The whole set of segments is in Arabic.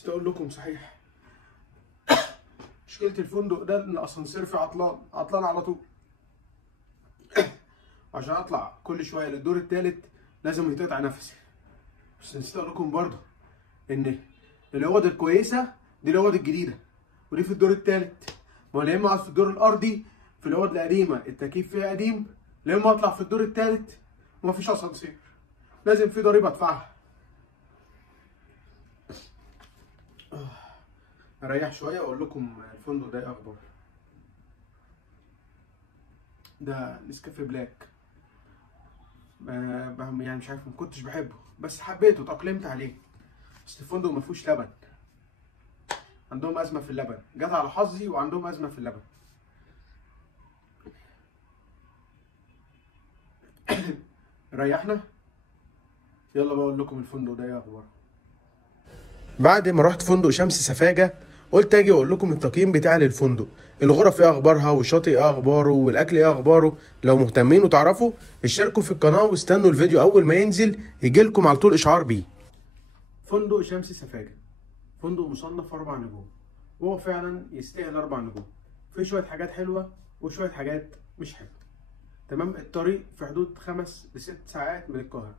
نسيت اقول لكم صحيح، مشكله الفندق ده ان الاسانسير فيه عطلان على طول. عشان اطلع كل شويه للدور الثالث لازم يتقطع نفسي. بس نسيت اقول لكم برضه ان الاوض الكويسه دي الاوض الجديده، ودي في الدور الثالث. ما انا يا اما اقعد في الدور الارضي في الاوض القديمه التكييف فيها قديم، يا اما اطلع في الدور الثالث ومفيش اسانسير، لازم في ضريبه ادفعها. اريح شويه واقول لكم الفندق ده ايه اخباره. ده نسكافيه بلاك، يعني مش عارف، ما كنتش بحبه بس حبيته اتأقلمت عليه. بس الفندق ما فيهوش لبن، عندهم ازمه في اللبن، جت على حظي وعندهم ازمه في اللبن. ريحنا، يلا بقول لكم الفندق ده ايه اخباره. بعد ما رحت فندق شمس سفاجة قلت اجي اقول لكم التقييم بتاعي للفندق، الغرف ايه اخبارها والشاطئ ايه اخباره والاكل ايه اخباره. لو مهتمين وتعرفوا اشتركوا في القناه واستنوا الفيديو اول ما ينزل يجي لكم على طول اشعار بيه. فندق شمس سفاجة فندق مصنف 4 نجوم، وهو فعلا يستاهل 4 نجوم. في شويه حاجات حلوه وشويه حاجات مش حلوه. تمام. الطريق في حدود 5 ل6 ساعات من القاهره.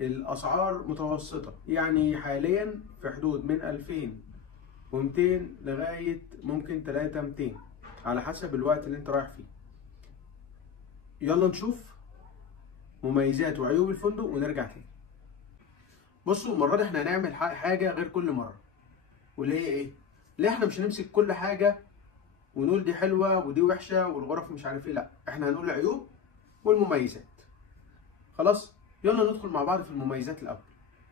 الاسعار متوسطه، يعني حاليا في حدود من 2200 لغايه ممكن 3200 على حسب الوقت اللي انت رايح فيه. يلا نشوف مميزات وعيوب الفندق ونرجع تاني. بصوا المره دي احنا هنعمل حاجه غير كل مره، واللي هي ايه؟ ليه احنا مش هنمسك كل حاجه ونقول دي حلوه ودي وحشه والغرف مش عارف ايه، لا احنا هنقول العيوب والمميزات. خلاص يلا ندخل مع بعض في المميزات الاول.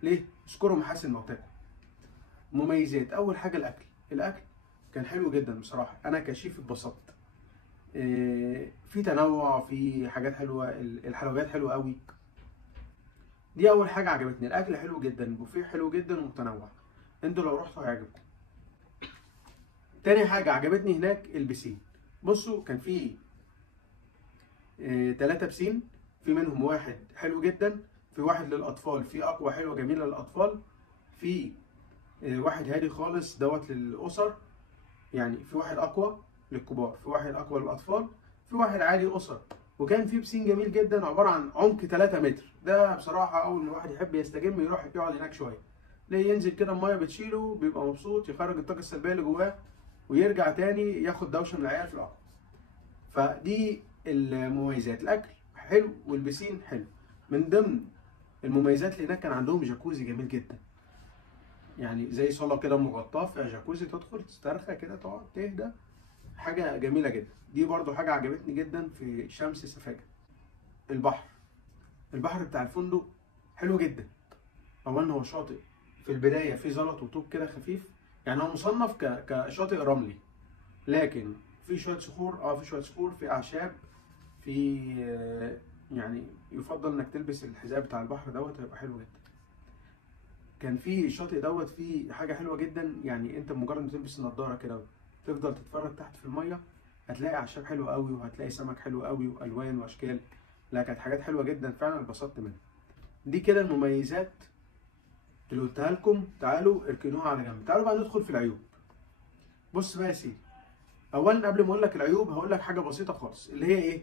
ليه؟ اذكروا محاسن موتاكم. مميزات، اول حاجه الاكل كان حلو جدا بصراحه، انا كشيف اتبسطت. في تنوع، في حاجات حلوه، الحلويات حلوه قوي. دي اول حاجه عجبتني، الاكل حلو جدا، البوفيه حلو جدا ومتنوع، انتوا لو رحتوا هيعجبكم. تاني حاجه عجبتني هناك البسين. بصوا كان في 3 بسين، في منهم واحد حلو جدا، في واحد للاطفال، في اقوى حلوه جميله للاطفال، في واحد هادي خالص دوت للاسر، يعني في واحد اقوى للكبار، في واحد اقوى للاطفال، في واحد عادي اسر. وكان في بسين جميل جدا عباره عن عمق 3 متر، ده بصراحه اول ما الواحد يحب يستجم يروح يقعد هناك شويه، ليه ينزل كده الميه بتشيله بيبقى مبسوط، يخرج الطاقه السلبيه اللي جواه ويرجع تاني ياخد دوشه من العيال في الارض. فدي المميزات، الاكل حلو والبسين حلو. من ضمن المميزات اللي هناك كان عندهم جاكوزي جميل جدا، يعني زي صاله كده مغطاه فيها جاكوزي، تدخل تسترخى كده تقعد تهدى، حاجه جميله جدا. دي برضو حاجه عجبتني جدا في شمس سفاجة. البحر بتاع الفندق حلو جدا. اولا هو شاطئ في البدايه في زلط وطوب كده خفيف، يعني هو مصنف كشاطئ رملي، لكن في شويه صخور، في شويه صخور، في اعشاب، في يعني يفضل انك تلبس الحذاء بتاع البحر دوت، هيبقى حلو جدا. كان في الشاطئ دوت فيه حاجه حلوه جدا، يعني انت مجرد ما تلبس النضاره كده تفضل تتفرج تحت في الميه هتلاقي اعشاب حلوه قوي وهتلاقي سمك حلو قوي والوان واشكال. لا كانت حاجات حلوه جدا فعلا، اتبسطت منها. دي كده المميزات اللي قلتها لكم، تعالوا اركنوها على جنب. تعالوا بقى ندخل في العيوب. بص بقى يا سيدي، اولا قبل ما اقول لك العيوب هقول لك حاجه بسيطه خالص، اللي هي ايه؟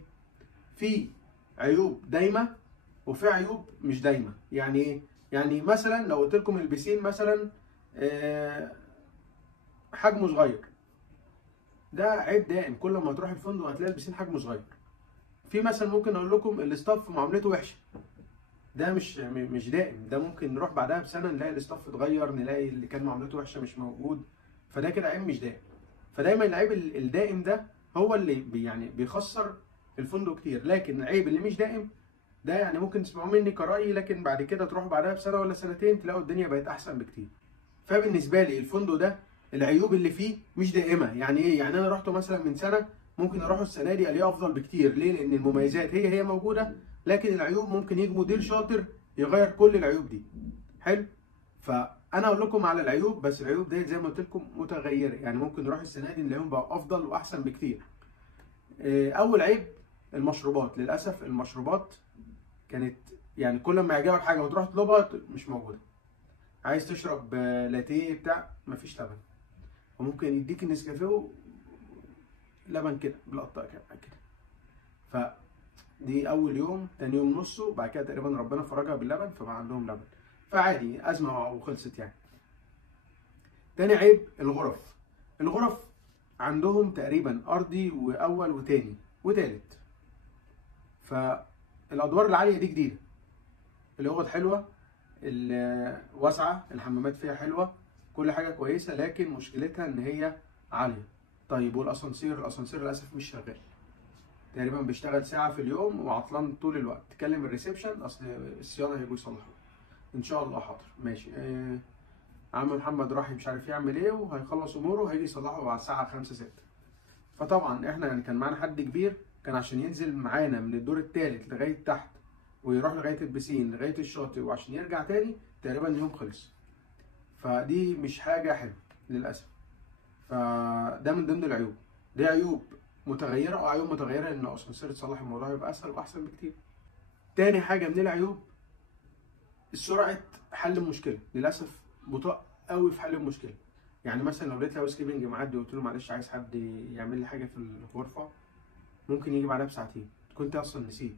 في عيوب دايمه وفي عيوب مش دايمه. يعني ايه؟ يعني مثلا لو قلت لكم البسين مثلا حجمه صغير، ده عيب دائم، كل ما تروح الفندق هتلاقي البسين حجمه صغير. في مثلا ممكن اقول لكم الاستاف معاملته وحشه، ده مش دائم، ده ممكن نروح بعدها بسنه نلاقي الاستاف اتغير، نلاقي اللي كان معاملته وحشه مش موجود، فده كده عيب مش دائم. فدايما العيب الدائم ده هو اللي يعني بيخسر الفندق كتير، لكن العيب اللي مش دائم ده يعني ممكن تسمعوه مني كرأي، لكن بعد كده تروح بعدها بسنه ولا سنتين تلاقوا الدنيا بقت احسن بكتير. فبالنسبه لي الفندق ده العيوب اللي فيه مش دائمه. يعني ايه؟ يعني انا رحته مثلا من سنه، ممكن اروحه السنه دي الاقيه افضل بكتير. ليه؟ لان المميزات هي موجوده، لكن العيوب ممكن يجي مدير شاطر يغير كل العيوب دي. حلو. فانا اقول لكم على العيوب، بس العيوب دي زي ما قلت لكم متغيره، يعني ممكن نروح السنه دي نلاقيهم بقى افضل واحسن بكتير. اول عيب المشروبات. للاسف المشروبات كانت يعني كل ما يعجبك حاجه وتروح تطلبها مش موجوده. عايز تشرب لاتيه بتاع، مفيش لبن. وممكن يديك النسكافيه لبن كده بالقطه كده. فدي اول يوم، تاني يوم نصه، بعد كده تقريبا ربنا فرجها باللبن فبقى عندهم لبن، فعادي ازمه وخلصت يعني. تاني عيب الغرف. الغرف عندهم تقريبا ارضي واول وتاني وتالت، فالادوار العاليه دي جديده. الاوض حلوه، واسعه، الحمامات فيها حلوه، كل حاجه كويسه، لكن مشكلتها ان هي عاليه. طيب والاسانسير؟ الاسانسير للاسف مش شغال، تقريبا بيشتغل ساعه في اليوم وعطلان طول الوقت. تكلم الريسبشن اصل الصيانه هيجوا يصلحوه. ان شاء الله حاضر ماشي. عم محمد راح مش عارف يعمل ايه وهيخلص اموره وهيجي يصلحه بعد الساعه 5 6. فطبعا احنا يعني كان معانا حد كبير، كان عشان ينزل معانا من الدور الثالث لغايه تحت ويروح لغايه البسين لغايه الشاطئ وعشان يرجع تاني تقريبا اليوم خلص. فدي مش حاجه حلوه للاسف. فده من ضمن العيوب. دي عيوب متغيره، او عيوب متغيره، ان الاسانسير تصلح الموضوع يبقى اسهل واحسن بكتير. تاني حاجه من العيوب سرعه حل المشكله. للاسف بطيء قوي في حل المشكله. يعني مثلا لو لقيت هاوس كيبنج معدي وقلت له معلش عايز حد يعمل لي حاجه في الغرفه، ممكن يجي بعدها بساعتين كنت اصلا نسيت.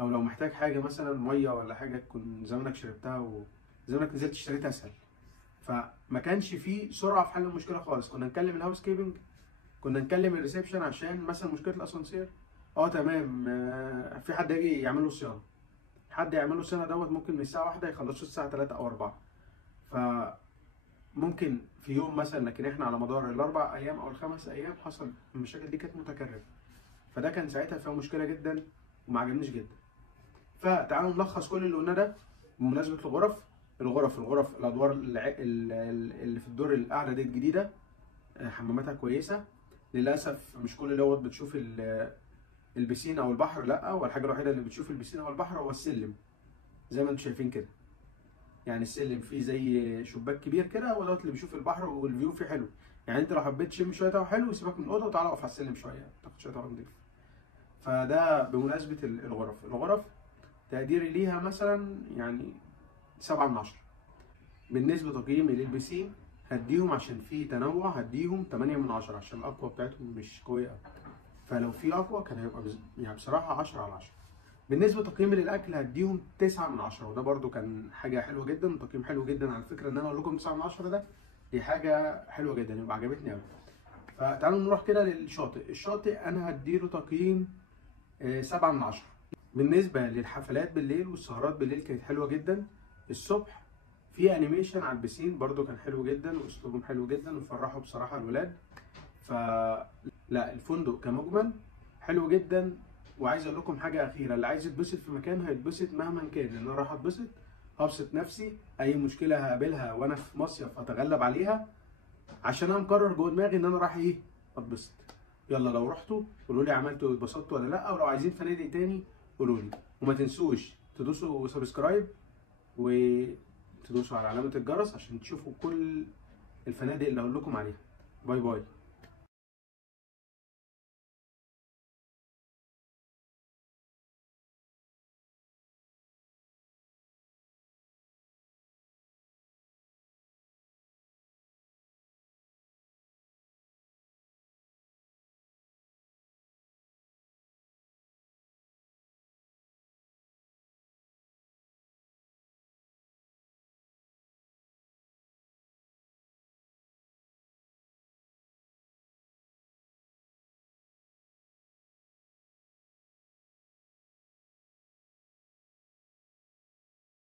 او لو محتاج حاجه مثلا ميه ولا حاجه تكون زمانك شربتها وزمانك نزلت اشتريتها اسهل. فما كانش فيه سرعه في حل المشكله خالص. كنا نكلم الهاوس كيبنج، كنا نكلم الريسبشن عشان مثلا مشكله الاسانسير، تمام، في حد يجي يعمل له صيانه. حد يعمل له صيانه دوت ممكن من الساعه 1 يخلصوا الساعه 3 او 4. فممكن في يوم مثلا، لكن احنا على مدار الاربع ايام او الخمس ايام حصل المشاكل دي كانت متكرره. فده كان ساعتها فيها مشكله جدا وما عجبنيش جدا. فتعالوا نلخص كل اللي قلناه ده بمناسبه الغرف. الغرف الادوار اللي في الدور الاعلى دي الجديده، حماماتها كويسه. للاسف مش كل دوت بتشوف البسين او البحر، لا، والحاجه الوحيده اللي بتشوف البسين او البحر هو السلم زي ما انتم شايفين كده. يعني السلم فيه زي شباك كبير كده، هو دوت اللي بيشوف البحر والفيو فيه حلو. يعني انت لو حبيت تشم شويه هوا حلو سيبك من الاوضه وتعالى اقف على السلم شويه تاخد شويه هوا نضيف. فده بمناسبه الغرف تقديري ليها مثلا يعني 7 من 10. بالنسبه تقييمي للبسين هديهم، عشان في تنوع، هديهم 8 من 10 عشان الاقوى بتاعتهم مش قويه. فلو في اقوى كان هيبقى يعني بصراحه 10 على 10. بالنسبه لتقييمي للاكل هديهم 9 من 10، وده برده كان حاجه حلوه جدا، تقييم حلو جدا على فكره. ان انا اقول لكم 9 من 10 ده دي حاجه حلوه جدا، يبقى عجبتني قوي. فتعالوا نروح كده للشاطئ. الشاطئ انا هديله تقييم 7 من 10. بالنسبه للحفلات بالليل والسهرات بالليل كانت حلوه جدا. الصبح في انيميشن على البسين برده كان حلو جدا واسلوبهم حلو جدا وفرحوا بصراحه الولاد. لا الفندق كمجمل حلو جدا. وعايز اقول لكم حاجه اخيره، اللي عايز يتبسط في مكان هيتبسط مهما كان، لان انا راح اتبسط، هبسط نفسي، اي مشكله هقابلها وانا في مصيف هتغلب عليها، عشان انا مقرر جوه دماغي ان انا رايح اتبسط. يلا لو رحتوا قولوا لي عملتوا اتبسطتوا ولا لا، ولو عايزين فنادق تاني قولوا لي. وما تنسوش تدوسوا سبسكرايب وتدوسوا على علامه الجرس عشان تشوفوا كل الفنادق اللي هقول لكم عليها. باي باي.